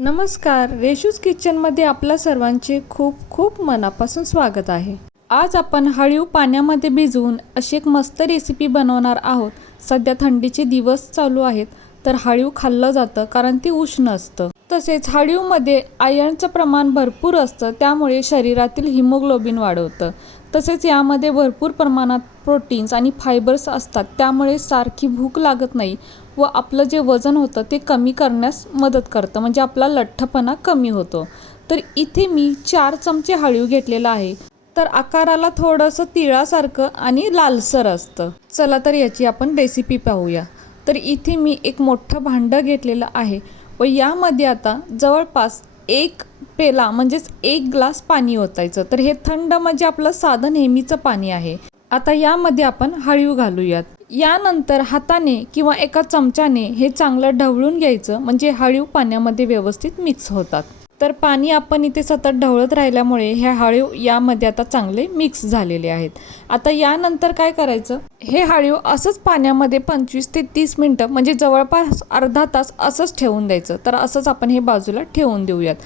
नमस्कार. रेशूज किचनमध्ये आपल्या सर्वांचे खूप खूप मनापासून स्वागत आहे. आज आपण हळीव पाण्यामध्ये भिजवून अशी एक मस्त रेसिपी बनवणार आहोत. सध्या थंडीचे दिवस चालू आहेत तर हळीव खाल्लं जातं कारण ती उष्ण असतं. तसेच हळीवमध्ये आयर्नचं प्रमाण भरपूर असतं त्यामुळे शरीरातील हिमोग्लोबिन वाढवतं. तसेच यामध्ये भरपूर प्रमाणात प्रोटीन्स आणि फायबर्स असतात त्यामुळे सारखी भूक लागत नाही. व आपलं जे वजन होतं ते कमी करण्यास मदत करतं. म्हणजे आपला लठ्ठपणा कमी होतो. तर इथे मी चार चमचे हळीव घेतलेला आहे. तर आकाराला थोडंसं तिळासारखं आणि लालसर असतं. चला तर याची आपण रेसिपी पाहूया. तर इथे मी एक मोठं भांडं घेतलेलं आहे व यामध्ये आता जवळपास एक पेला म्हणजेच एक ग्लास पाणी ओतायचं. तर हे थंड म्हणजे आपलं साधं नेहमीचं पाणी आहे. आता यामध्ये आपण हळीव घालूयात. यानंतर हाताने किंवा एका चमच्याने हे चांगलं ढवळून घ्यायचं म्हणजे हळीव पाण्यामध्ये व्यवस्थित मिक्स होतात. तर पाणी आपण इथे सतत ढवळत राहिल्यामुळे ह्या हळीव यामध्ये आता चांगले मिक्स झालेले आहेत. आता यानंतर काय करायचं? हे हळीव असंच पाण्यामध्ये पंचवीस ते तीस मिनटं म्हणजे जवळपास अर्धा तास असंच ठेवून द्यायचं. तर असंच आपण हे बाजूला ठेवून देऊयात.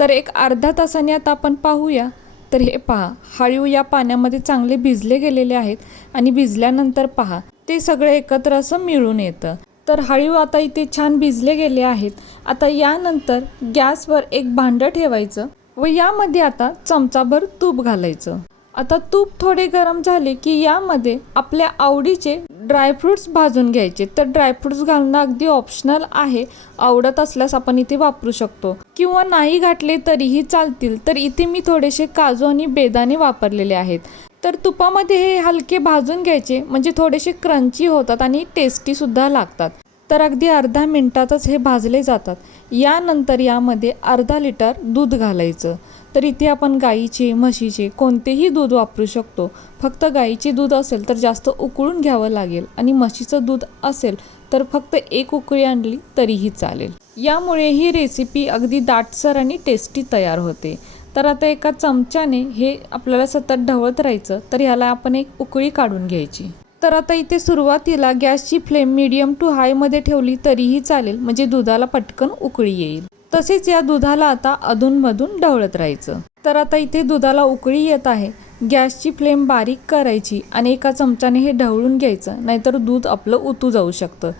तर एक अर्धा तासाने आता आपण पाहूया. तर हे पहा हळीव या पाण्यामध्ये चांगले भिजले गेलेले आहेत. आणि भिजल्यानंतर पहा ते सगळे एकत्र असं मिळून येतं. तर हळीव आता इथे छान भिजले गेले आहेत. आता यानंतर गॅसवर एक भांडं ठेवायचं व यामध्ये आता चमचाभर तूप घालायचं. आता तूप थोडे गरम झाले की यामध्ये आपल्या आवडीचे ड्रायफ्रूट्स भाजून घ्यायचे. तर ड्रायफ्रूट्स घालणं अगदी ऑप्शनल आहे. आवडत असल्यास आपण इथे वापरू शकतो. किंवा नाही घातले तरीही चालतील. तर इथे मी थोडेसे काजू आणि बेदाणे वापरलेले आहेत. तर तुपामध्ये हे हलके भाजून घ्यायचे म्हणजे थोडेसे क्रंची होतात आणि टेस्टीसुद्धा लागतात. तर अगदी अर्धा मिनटातच हे भाजले जातात. यानंतर यामध्ये अर्धा लिटर दूध घालायचं. तर इथे आपण गाईचे म्हशीचे कोणतेही दूध वापरू शकतो. फक्त गाईचे दूध असेल तर जास्त उकळून घ्यावं लागेल आणि म्हशीचं दूध असेल तर फक्त एक उकळी आणली तरीही चालेल. यामुळे ही रेसिपी अगदी दाटसर आणि टेस्टी तयार होते. तर आता एका चमच्याने हे आपल्याला सतत ढवळत राहायचं तर ह्याला आपण एक उकळी काढून घ्यायची. तर आता इथे सुरुवातीला गॅसची फ्लेम मिडियम टू हायमध्ये ठेवली तरीही चालेल म्हणजे दुधाला पटकन उकळी येईल. तसेच या दुधाला आता अधूनमधून ढवळत राहायचं. तर आता इथे दुधाला उकळी येत आहे. गॅसची फ्लेम बारीक करायची आणि एका चमच्याने हे ढवळून घ्यायचं नाहीतर दूध आपलं उतू जाऊ शकतं.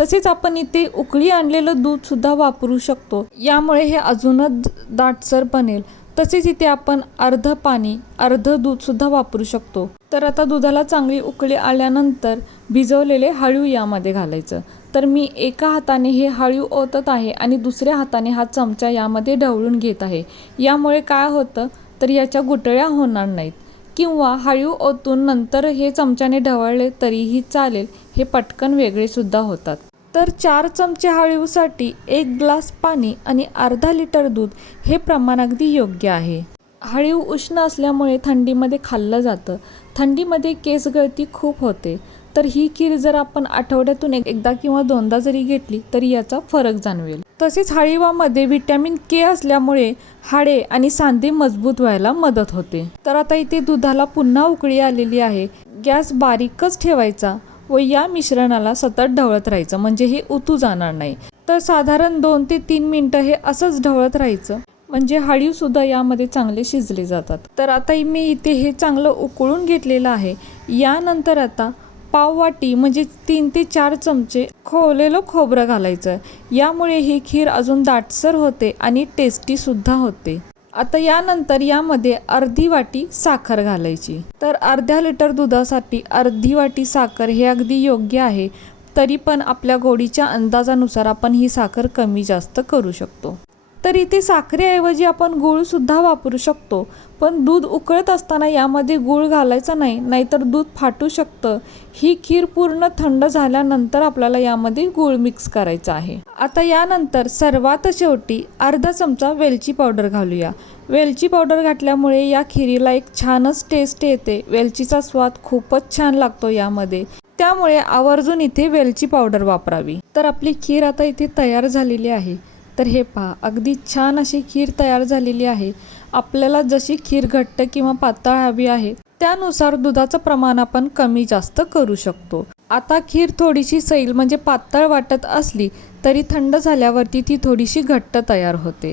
तसेच आपण इथे उकळी आणलेलं दूधसुद्धा वापरू शकतो. यामुळे हे अजूनच दाटसर बनेल. तसेच इथे आपण अर्ध पाणी अर्ध दूधसुद्धा वापरू शकतो. तर आता दुधाला चांगली उकळी आल्यानंतर भिजवलेले हळू यामध्ये घालायचं. तर मी एका हाताने हे हळू ओतत आहे आणि दुसऱ्या हाताने हा चमचा यामध्ये ढवळून घेत आहे. यामुळे काय होतं? तर याच्या गुटळ्या होणार नाहीत. किंवा हळू ओतून नंतर हे चमच्याने ढवळले तरीही चालेल हे पटकन वेगळेसुद्धा होतात. तर चार चमचे हळीवसाठी एक ग्लास पाणी आणि अर्धा लिटर दूध हे प्रमाण अगदी योग्य आहे. हळीव उष्ण असल्यामुळे थंडीमध्ये खाल्लं जातं. थंडीमध्ये केस गळती खूप होते. तर ही खीर जर आपण आठवड्यातून एकदा किंवा दोनदा जरी घेतली तरी याचा फरक जाणवेल. तसेच हळीवामध्ये व्हिटॅमिन के असल्यामुळे हाडे आणि सांधे मजबूत व्हायला मदत होते. तर आता इथे दुधाला पुन्हा उकळी आलेली आहे. गॅस बारीकच ठेवायचा. व या मिश्रणाला सतत ढवळत राहायचं म्हणजे हे उतू जाणार नाही. तर साधारण दोन ते तीन मिनटं हे असंच ढवळत राहायचं म्हणजे हळीवसुद्धा यामध्ये चांगले शिजले जातात. तर आता मी इथे हे चांगलं उकळून घेतलेलं आहे. यानंतर आता पाववाटी म्हणजे तीन ते चार चमचे खोवलेलं खोबरं घालायचं. यामुळे ही खीर अजून दाटसर होते आणि टेस्टीसुद्धा होते. आता यानंतर यामध्ये अर्धी वाटी साखर घालायची. तर अर्ध्या लिटर दुधासाठी अर्धी वाटी साखर हे अगदी योग्य आहे तरी पण आपल्या गोडीच्या अंदाजानुसार आपण ही साखर कमी जास्त करू शकतो. तर इथे साखरेऐवजी आपण गूळसुद्धा वापरू शकतो. पण दूध उकळत असताना यामध्ये गूळ घालायचा नाही नाहीतर दूध फाटू शकतं. ही खीर पूर्ण थंड झाल्यानंतर आपल्याला यामध्ये गूळ मिक्स करायचा आहे. आता यानंतर सर्वात शेवटी अर्धा चमचा वेलची पावडर घालूया. वेलची पावडर घातल्यामुळे या खिरीला एक छानच टेस्ट येते. वेलचीचा स्वाद खूपच छान लागतो यामध्ये. त्यामुळे आवर्जून इथे वेलची पावडर वापरावी. तर आपली खीर आता इथे तयार झालेली आहे. तर हे पहा अगदी छान अशी खीर तयार झालेली आहे. आपल्याला जशी खीर घट्ट किंवा पातळ हवी आहे त्यानुसार दुधाचं प्रमाण आपण कमी जास्त करू शकतो. आता खीर थोडीशी सैल म्हणजे पातळ वाटत असली तरी थंड झाल्यावरती ती थोडीशी घट्ट तयार होते.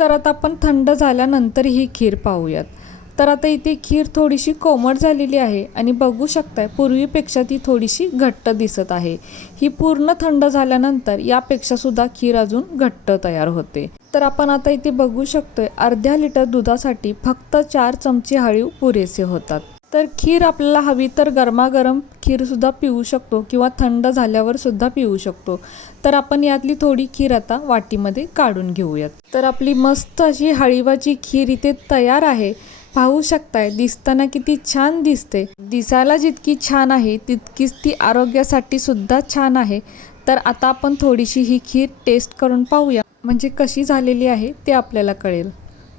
तर आता आपण थंड झाल्यानंतर ही खीर पाहूयात. तर आता इथे खीर थोडीशी कोमट झालेली आहे आणि बघू शकताय पूर्वीपेक्षा ती थोडीशी घट्ट दिसत आहे. ही पूर्ण थंड झाल्यानंतर यापेक्षा सुद्धा खीर अजून घट्ट तयार होते. तर आपण आता इथे बघू शकतोय अर्ध्या लिटर दुधासाठी फक्त चार चमचे हळीव पुरेसे होतात. तर खीर आपल्याला हवी तर गरमागरम खीरसुद्धा पिऊ शकतो किंवा थंड झाल्यावर सुद्धा पिऊ शकतो. तर आपण यातली थोडी खीर आता वाटीमध्ये काढून घेऊयात. तर आपली मस्त अशी हळीवाची खीर इथे तयार आहे. पाहू शकताय. दिसताना किती छान दिसते. दिसायला जितकी छान आहे तितकीच ती आरोग्यासाठी सुद्धा छान आहे. तर आता आपण थोडीशी ही खीर टेस्ट करून पाहूया. म्हणजे कशी झालेली आहे ते आपल्याला कळेल.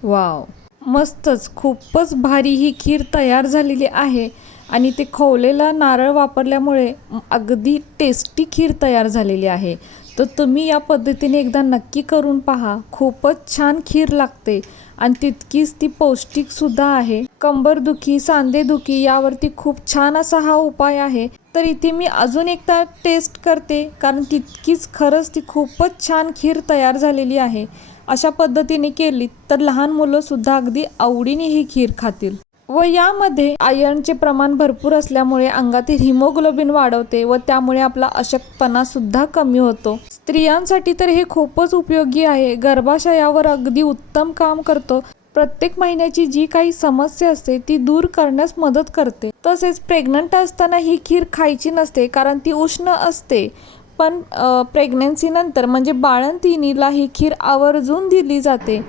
वाव. मस्तच. खूपच भारी ही खीर तयार झालेली आहे. आणि ते खवलेला नारळ वापरल्यामुळे अगदी टेस्टी खीर तयार झालेली आहे. तर तुम्ही या पद्धतीने एकदा नक्की करून पहा. खूपच छान खीर लागते. आणि तितकीच ती पौष्टिकसुद्धा आहे. कंबरदुखी सांधेदुखी यावरती खूप छान असा हा उपाय आहे. तर इथे मी अजून एकदा टेस्ट करते कारण तितकीच खरंच ती खूपच छान खीर तयार झालेली आहे. अशा पद्धतीने केली तर लहान मुलंसुद्धा अगदी आवडीने ही खीर खातील. व यामध्ये आयर्नचे प्रमाण भरपूर असल्यामुळे अंगातील हिमोग्लोबिन वाढवते व त्यामुळे आपला अशक्तपणा सुद्धा कमी होतो. स्त्रियांसाठी तर हे खूपच उपयोगी आहे. गर्भाशयावर अगदी उत्तम काम करतो. प्रत्येक महिन्याची जी काही समस्या असते ती दूर करण्यास मदत करते. तसेच प्रेग्नंट असताना ही खीर खायची नसते कारण ती उष्ण असते. पण प्रेग्नन्सीनंतर म्हणजे बाळंतिणीला ही खीर आवर्जून दिली जाते.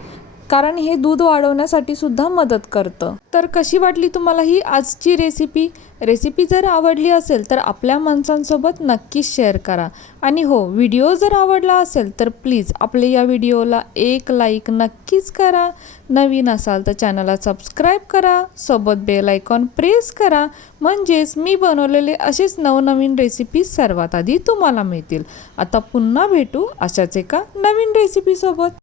कारण हे दूध वाढवण्यासाठी सुद्धा मदत करतं. तर कशी वाटली तुम्हाला ही आजची रेसिपी रेसिपी जर आवडली असेल तर आपल्या माणसांसोबत नक्कीच शेअर करा. आणि हो व्हिडिओ जर आवडला असेल तर प्लीज आपले या व्हिडिओला एक लाईक नक्कीच करा. नवीन असाल तर चॅनलला सबस्क्राईब करा. सोबत बेल आयकॉन प्रेस करा. म्हणजेच मी बनवलेले असेच नवनवीन रेसिपीज सर्वात आधी तुम्हाला मिळतील. आता पुन्हा भेटू अशाच एका नवीन रेसिपीसोबत